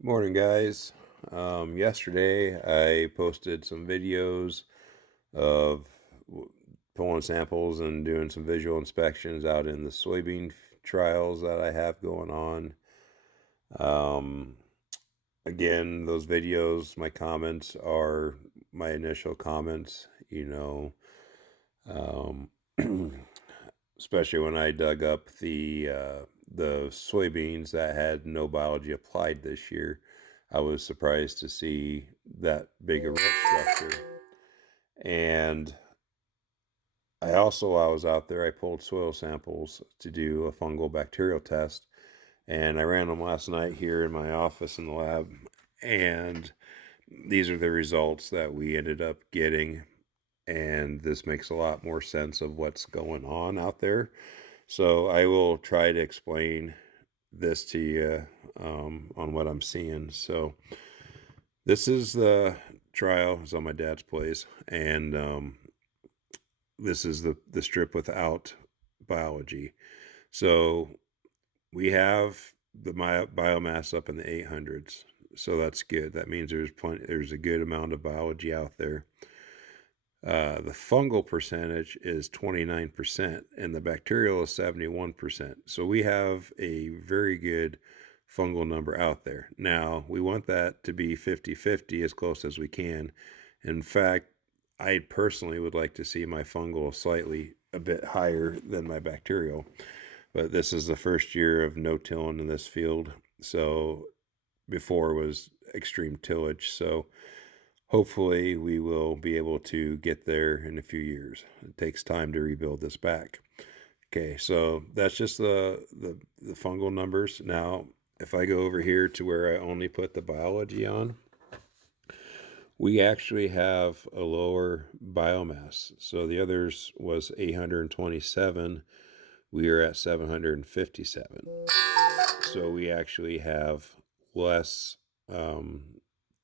Morning, guys. Yesterday I posted some videos of pulling samples and doing some visual inspections out in the soybean trials that I have going on. Um, Again, those videos, my comments are my initial comments, um, especially when I dug up the soybeans that had no biology applied this year. I was surprised to see that big a root structure. And I was out there, I pulled soil samples to do a fungal bacterial test. And I ran them last night here in my office in the lab. And these are the results that we ended up getting. And this makes a lot more sense of what's going on out there. So I will try to explain this to you on what I'm seeing. So this is the trial. It's on my dad's place, and this is the strip without biology. So we have the biomass up in the 800s. So that's good. That means there's plenty. There's a good amount of biology out there. The fungal percentage is 29%, and the bacterial is 71%. So we have a very good fungal number out there. Now, we want that to be 50-50 as close as we can. In fact, I personally would like to see my fungal slightly a bit higher than my bacterial. But this is the first year of no tilling in this field. So before was extreme tillage. So hopefully we will be able to get there in a few years. It takes time to rebuild this back. Okay, so that's just the fungal numbers. Now, if I go over here to where I only put the biology on, we actually have a lower biomass. So the others was 827. We are at 757. So we actually have less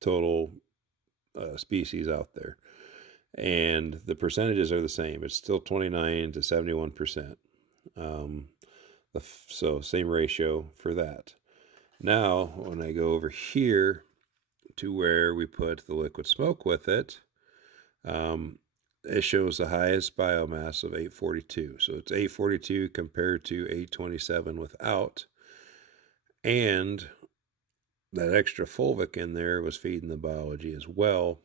total species out there. And the percentages are the same. It's still 29 to 71%. Um, so same ratio for that. Now, when I go over here to where we put the liquid smoke with it, it shows the highest biomass of 842. So it's 842 compared to 827 without. And that extra fulvic in there was feeding the biology as well.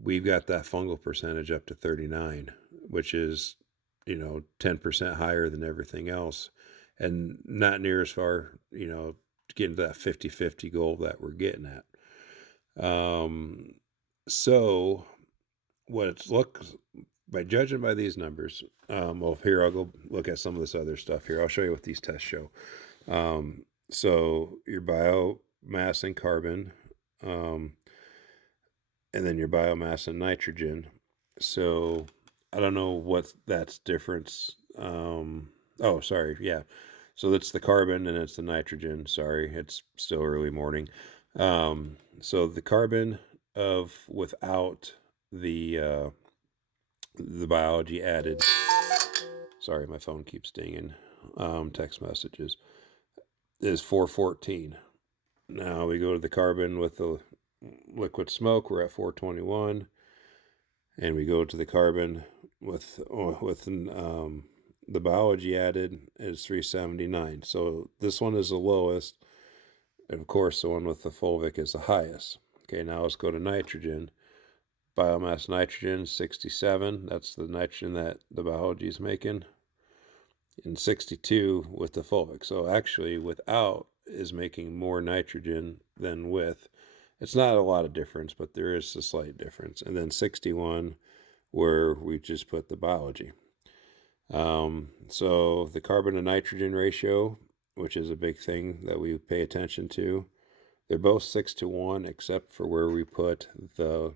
We've got that fungal percentage up to 39, which is, 10% higher than everything else, and not near as far, getting to that 50-50 goal that we're getting at. So what it looks by judging by these numbers, well, here I'll go look at some of this other stuff here. I'll show you what these tests show. So your biomass and carbon, and then your biomass and nitrogen. So I don't know what that's difference. Oh, sorry. Yeah. So that's the carbon and it's the nitrogen. Sorry, it's still early morning. So the carbon of without the biology added. Sorry, my phone keeps dinging. Text messages is 414. Now we go to the carbon with the liquid smoke. We're at 421, and we go to the carbon with the biology added is 379. So this one is the lowest, and of course the one with the fulvic is the highest. Okay, now let's go to nitrogen. Biomass nitrogen 67. That's the nitrogen that the biology is making, and 62 with the fulvic. So actually, without is making more nitrogen than with. It's not a lot of difference, but there is a slight difference. And then 61, where we just put the biology. So the carbon to nitrogen ratio, which is a big thing that we pay attention to, they're both 6-1, except for where we put the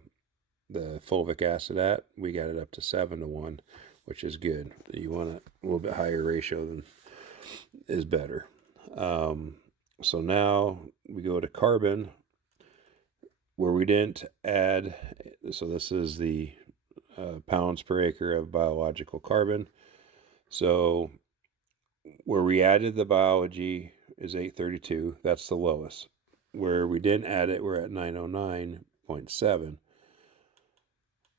fulvic acid at. We got it up to 7-1, which is good. You want a little bit higher ratio than is better. So now we go to carbon, where we didn't add. So this is the pounds per acre of biological carbon. So where we added the biology is 832. That's the lowest. Where we didn't add it, we're at 909.7.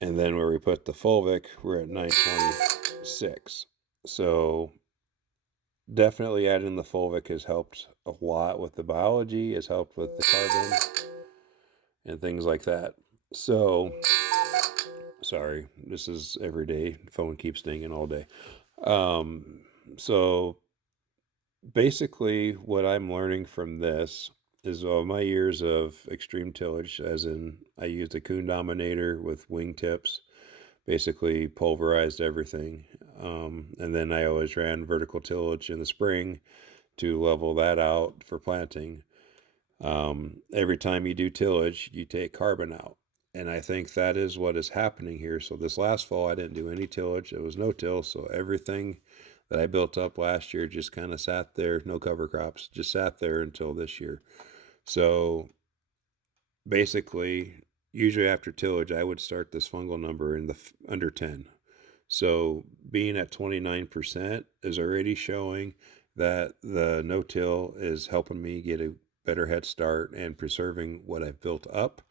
And then where we put the fulvic, we're at 926. So definitely adding the fulvic has helped a lot with the biology, has helped with the carbon and things like that. So, sorry, this is every day. Phone keeps dinging all day. Um, so basically, what I'm learning from this is all my years of extreme tillage, as in I used a coon dominator with wingtips, basically pulverized everything. And then I always ran vertical tillage in the spring to level that out for planting. Every time you do tillage, you take carbon out. And I think that is what is happening here. So this last fall, I didn't do any tillage. It was no till. So everything that I built up last year just kind of sat there, no cover crops, just sat there until this year. So basically, usually after tillage, I would start this fungal number in the under 10. So being at 29% is already showing that the no-till is helping me get a better head start and preserving what I've built up.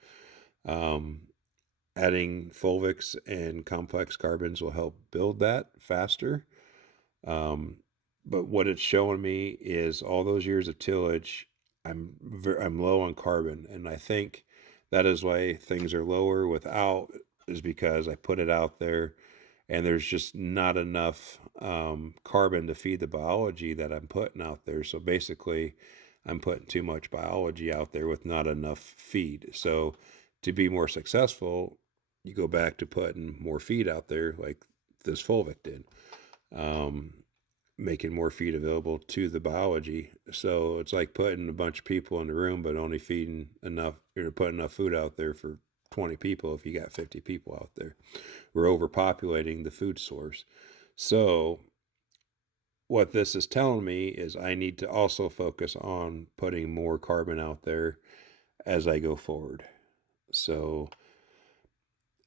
Um, Adding fulvics and complex carbons will help build that faster. Um, but what it's showing me is all those years of tillage, I'm low on carbon, and I think that is why things are lower without, is because I put it out there, and there's just not enough carbon to feed the biology that I'm putting out there. So basically, I'm putting too much biology out there with not enough feed. So to be more successful, you go back to putting more feed out there, like this fulvic did. Um, Making more feed available to the biology. So it's like putting a bunch of people in the room, but only feeding enough, putting enough food out there for 20 people if you got 50 people out there. We're overpopulating the food source. So what this is telling me is I need to also focus on putting more carbon out there as I go forward. So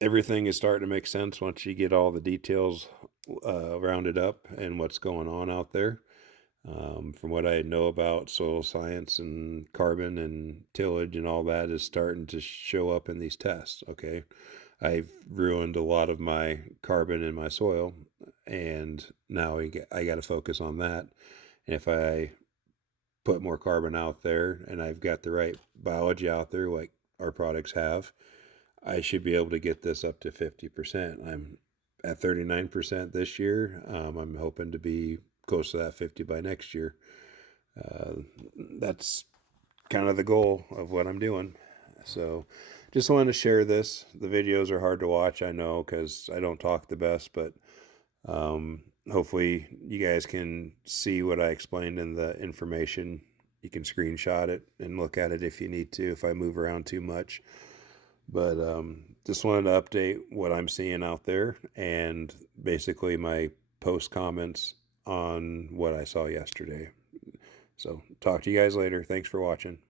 everything is starting to make sense once you get all the details rounded up and what's going on out there. From what I know about soil science and carbon and tillage and all that is starting to show up in these tests. Okay. I've ruined a lot of my carbon in my soil, and now I got to focus on that. And if I put more carbon out there and I've got the right biology out there, like our products have, I should be able to get this up to 50%. I'm at 39% this year. I'm hoping to be close to that 50 by next year. Uh, that's kind of the goal of what I'm doing. So just wanted to share this. The videos are hard to watch, I know, because I don't talk the best, but hopefully you guys can see what I explained in the information. You can screenshot it and look at it if you need to, if I move around too much. But just wanted to update what I'm seeing out there and basically my post comments on what I saw yesterday. So talk to you guys later. Thanks for watching.